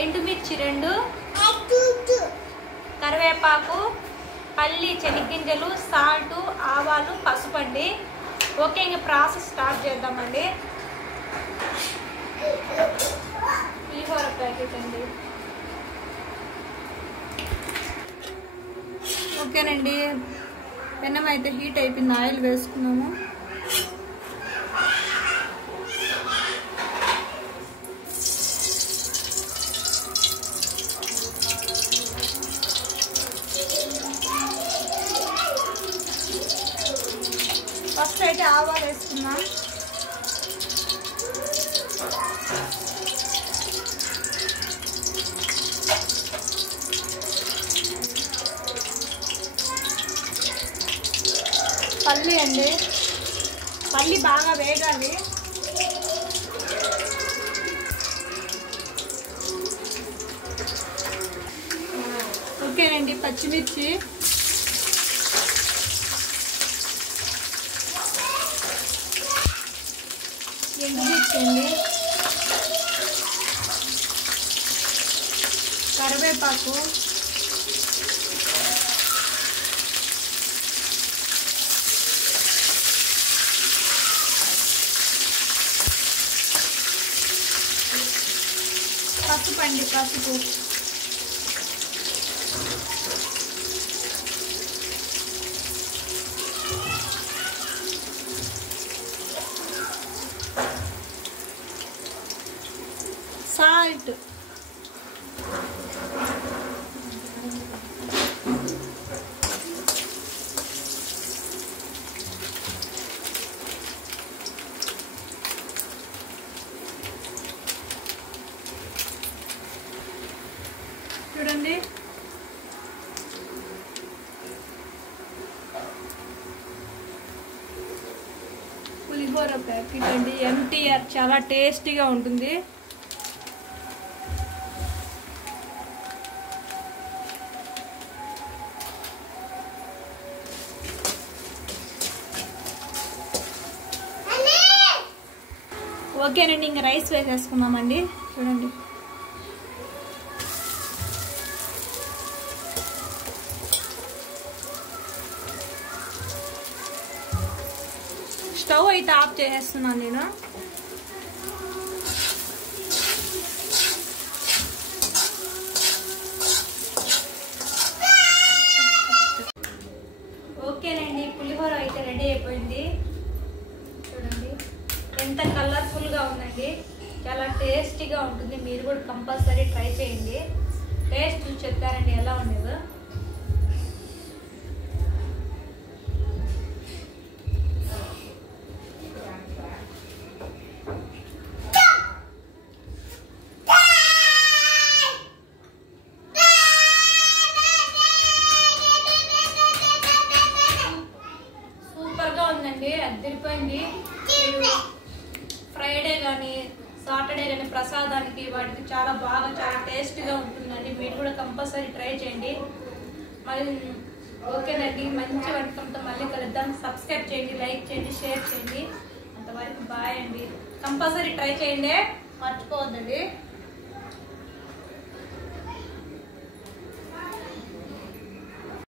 ఎండుమిర్చి 2, కరివేపాకు, పల్లి శనగగింజలు, సాల్ట్, ఆవాలు, పసుపు అండి. ఓకే, ఇంకా ప్రాసెస్ స్టార్ట్ చేద్దామండి. పులిహోర ప్యాకెట్ అండి. ఓకేనండి, పెనం అయితే హీట్ అయిపోయింది. ఆయిల్ వేసుకున్నాము. ఫస్ట్ అయితే ఆవాలు వేసుకున్నాం. పల్లి అండి, పల్లి బాగా వేగాలి. ఓకేనండి, పచ్చిమిర్చి, ఎండుమిర్చి అండి, కరివేపాకు, పసుపు అండి, పసుపు, సాల్ట్, చూడండి. పులిహోర ప్యాకెట్ అండి, ఎంటీఆర్, చాలా టేస్టీగా ఉంటుంది. ఓకేనండి, ఇంకా రైస్ వేసేసుకున్నామండి. చూడండి, స్టవ్ అయితే ఆఫ్ చేసేస్తున్నాను నేను. ఓకేనండి, పులిహోర అయితే రెడీ అయిపోయింది. చూడండి ఎంత కలర్ఫుల్గా ఉందండి, చాలా టేస్టీగా ఉంటుంది. మీరు కూడా కంపల్సరీ ట్రై చేయండి. టేస్ట్ చూసి చెప్తారండి ఎలా ఉండేదో. సూపర్గా ఉందండి, అదిరిపోయింది. మీరు ఫ్రైడే కానీ సాటర్డే కానీ ప్రసాదానికి వాటికి చాలా బాగా, చాలా టేస్ట్గా ఉంటుందండి. మీరు కూడా కంపల్సరీ ట్రై చేయండి. మళ్ళీ ఓకేనండి, మంచి వంటకంతో మళ్ళీ కలుద్దాం. సబ్స్క్రైబ్ చేయండి, లైక్ చేయండి, షేర్ చేయండి. అంతవరకు బాయ్ అండి. కంపల్సరీ ట్రై చేయండి, మర్చిపోవద్దండి.